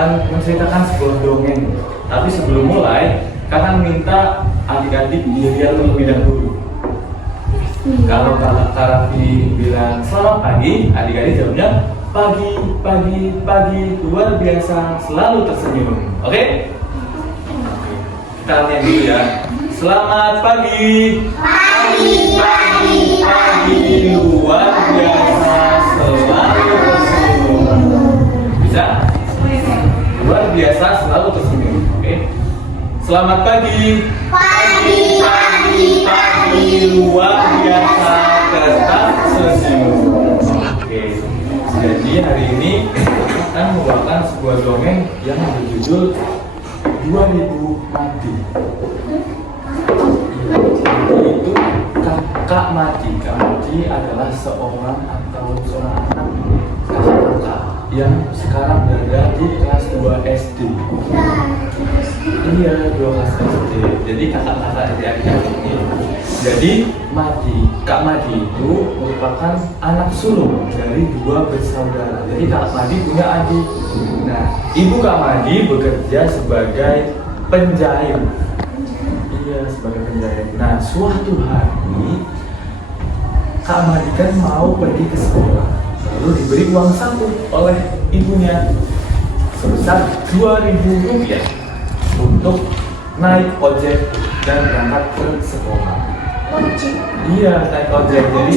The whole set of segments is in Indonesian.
akan menceritakan sebuah dongeng. Tapi sebelum mulai, kakak minta adik-adik dilihat terlebih dahulu. Kalau Kak Raffi bilang selamat pagi, adik-adik jawabnya pagi, pagi, pagi, luar biasa, selalu tersenyum. Oke? Kita latihan dulu ya. Selamat pagi. Pagi, pagi, pagi, luar biasa, selalu tersenyum. Bisa? Luar biasa, selalu tersenyum. Oke? Selamat pagi. Pagi, pagi, pagi, luar biasa, tetap senyum. Oke. Jadi hari ini kita akan membawakan sebuah dongeng yang berjudul 2000 Madi. Itu Kak Madi. Kak Madi adalah seorang anak kakak yang sekarang berada di kelas 2 SD. Iya, 2 kelas SD. Jadi kakak-kakak adik-adik ini. Jadi Kak Madi itu merupakan anak sulung dari 2 bersaudara. Jadi Kak Madi punya adik. Nah, ibu Kak Madi bekerja sebagai penjahit. Iya, sebagai penjahit. Nah, suatu hari Kak Madi kan mau pergi ke sekolah, lalu diberi uang saku oleh ibunya sebesar 2.000 rupiah untuk naik ojek dan berangkat ke sekolah. Ojek? Iya, naik ojek. Jadi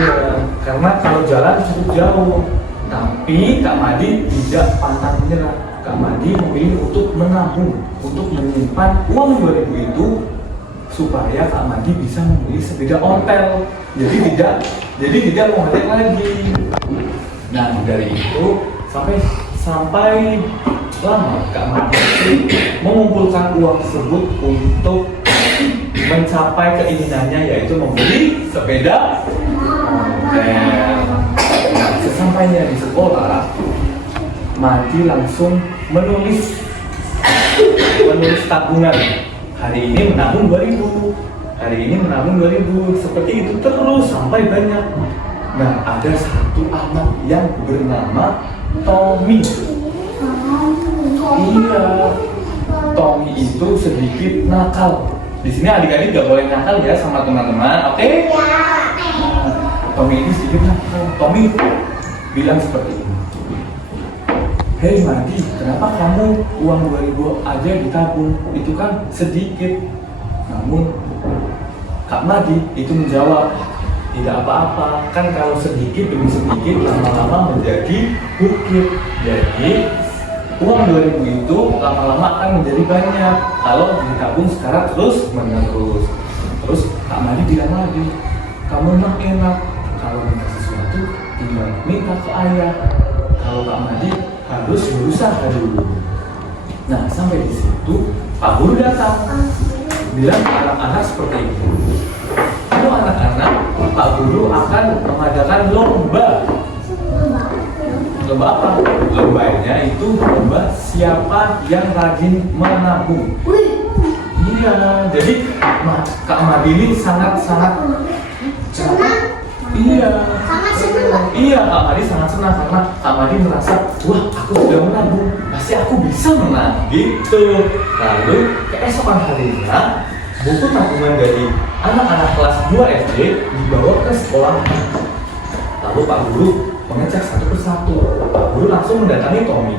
iya, karena kalau jalan cukup jauh. Tapi Kak Madi tidak pantang menyerah. Kak Madi memilih untuk menabung, untuk menyimpan uang 2.000 itu supaya Kak Madi bisa membeli sepeda ontel. Jadi tidak mengojek lagi. Nah, dari itu sampai lama Kak Madi mengumpulkan uang tersebut untuk mencapai keinginannya, yaitu membeli sepeda ontel. Nah, sesampainya di sekolah, Madi langsung menulis tabungan. Hari ini menabung 2.000, hari ini menabung 2.000, seperti itu terus sampai banyak. Nah, ada satu anak yang bernama Tommy. Iya, Tommy itu sedikit nakal. Di sini adik-adik gak boleh nakal ya sama teman-teman, oke? Tommy ini sedikit nakal. Tommy bilang seperti ini. Hei Madi, kenapa kamu uang 2.000 aja ditabung? Itu kan sedikit. Namun Kak Madi itu menjawab, tidak apa-apa, kan kalau sedikit demi sedikit lama-lama menjadi bukit. Jadi uang 2.000 itu lama-lama akan menjadi banyak kalau ditabung sekarang terus menerus. Terus Kak Madi bilang lagi, kamu enak kalau minta sesuatu tinggal minta ke ayah. Kalau Kak Madi harus berusaha dulu. Nah, sampai di situ Pak Guru datang, bilang ke anak-anak seperti itu. Kalau anak-anak, Pak Guru akan mengadakan lomba. Lomba apa? Lombanya itu lomba siapa yang rajin menabung. Iya, jadi Kak Madi ini sangat iya. Iya, Kak Madi sangat senang karena Kak Madi merasa, wah, aku sudah menabung, pasti aku bisa menang, gitu. Lalu keesokan harinya, buku tabungan dari anak-anak kelas 2 SD dibawa ke sekolah. Lalu Pak Guru mengecek satu persatu. Pak Guru langsung mendatangi Tommy.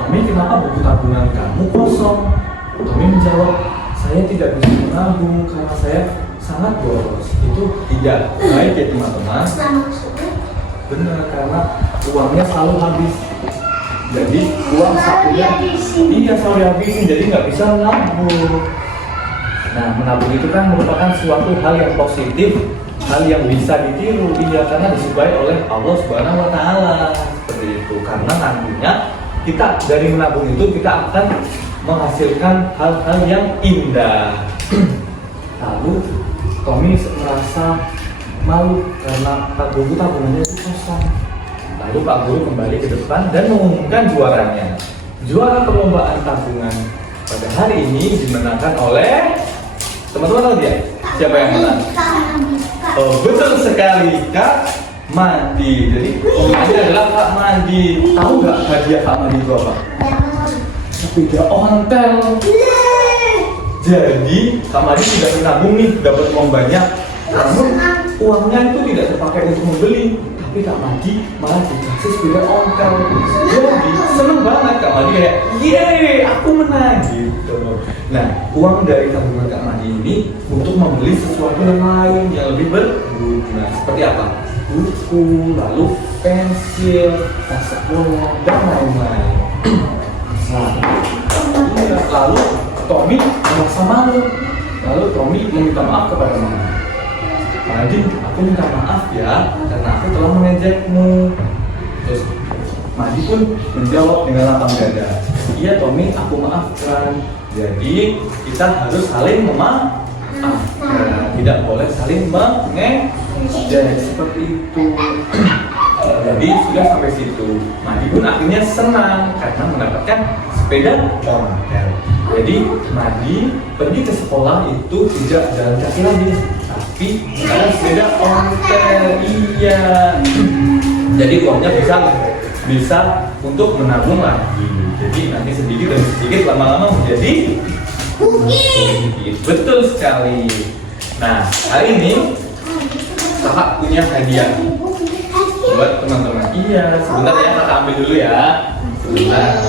Tommy, kenapa buku tabungan kamu kosong? Tommy menjawab, saya tidak bisa menabung karena saya sangat boros. Itu tidak baik ya teman-teman. Benar, karena uangnya selalu habis. Jadi uang sakunya selalu dihabisin, jadi nggak bisa menabung. Nah, menabung itu kan merupakan suatu hal yang positif, hal yang bisa ditiru, karena disukai oleh Allah Subhanahu Wa Taala, seperti itu. Karena nantinya kita dari menabung itu kita akan menghasilkan hal-hal yang indah. Lalu Tommy merasa malu karena buku tabungannya itu kosong. Lalu Pak Guru kembali ke depan dan mengumumkan juaranya. Juara perlombaan tabungan pada hari ini dimenangkan oleh, teman-teman tahu dia? Siapa yang menang? Oh, betul sekali, Kak Madi. Jadi pemenangnya adalah Kak Madi. Tahu nggak hadiah Kak Madi itu apa? sepeda ontel. Jadi Kak Madi tidak menabung nih dapat uang banyak, namun uangnya itu tidak terpakai untuk membeli, tapi Kak Madi malah dikasih sepeda ontel. Jadi seneng banget Kak Madi kayak, yeay aku menang gitu. Nah, uang dari tabungan Kak Madi ini untuk membeli sesuatu yang lain yang lebih berguna. Seperti apa? Buku, lalu pensil, tas sekolah, dan lain-lain. Nah, lalu Tommy merasa malu. Lalu Tommy meminta maaf kepada Mama. Madi, aku minta maaf ya karena aku telah mengejekmu. Terus Madi pun menjawab dengan lapang dada. Iya Tommy, aku maafkan. Jadi kita harus saling memaafkan. Tidak boleh saling mengejek seperti itu. Jadi sudah sampai situ. Madi pun akhirnya senang karena mendapatkan sepeda ontel. Jadi Madi pergi ke sekolah itu tidak jalan kaki lagi, tapi ada sepeda ontel. Iya. Jadi uangnya bisa untuk menabung lagi. Jadi nanti sedikit demi sedikit lama-lama menjadi bukit. Betul sekali. Nah, hari ini kakak punya hadiah buat teman-teman. Iya, sebentar ya kakak ambil dulu ya. Sebentar.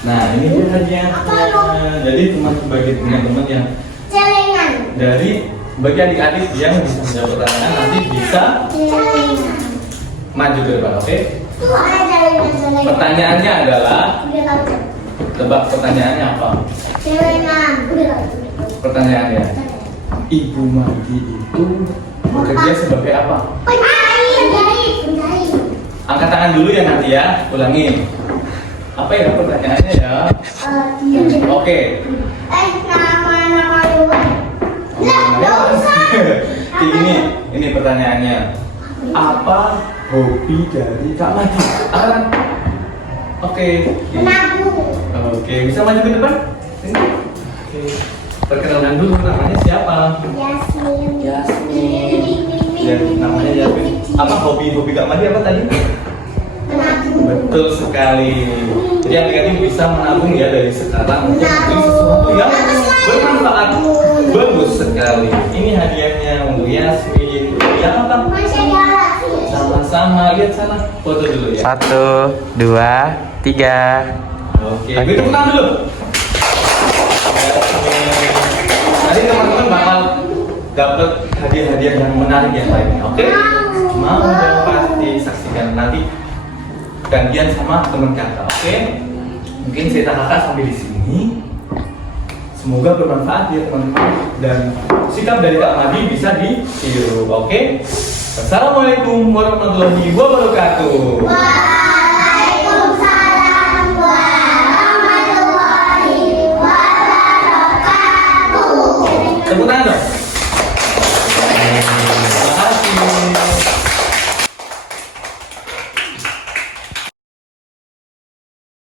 Nah, ini dia hadiahnya. Jadi bagi teman-teman yang celengan, dari bagi adik-adik yang bisa menjawab pertanyaan nanti bisa maju ke depan, oke? Pertanyaannya adalah, tebak pertanyaannya apa? celengan. Pertanyaannya, Ibu Madi itu bekerja sebagai apa? Penjahit. Angkat tangan dulu ya nanti ya, ulangi. Apa ya pertanyaannya ya? Oke. Nama Yuwan. Ini pertanyaannya. Apa hobi dari Kak Madi? Oke. Menabung. Oke, bisa maju ke depan? Sini. Oke. Perkenalkan dulu namanya siapa? Yasmin. Yasmin. Ya, namanya Yasmin. Apa hobi Kak Madi apa tadi? Menabung. Betul sekali. Jadi adik-adik bisa menabung ya dari sekarang untuk membeli sesuatu yang bermanfaat. Bagus sekali. Ini hadiahnya untuk Yasmin. Yang apa? Sama-sama. Lihat sana. Foto dulu ya. 1, 2, 3. Oke. Beri tepuk tangan dulu. Nanti teman-teman bakal dapat hadiah-hadiah yang menarik yang lainnya. Oke? Mau dan pasti saksikan nanti gantian sama teman kakak, oke? Mungkin cerita kakak sampai di sini. Semoga bermanfaat ya teman-teman dan sikap dari Kak Madi bisa ditiru, oke? Assalamualaikum warahmatullahi wabarakatuh. Waalaikumsalam warahmatullahi wabarakatuh. Tepuk tangan dong.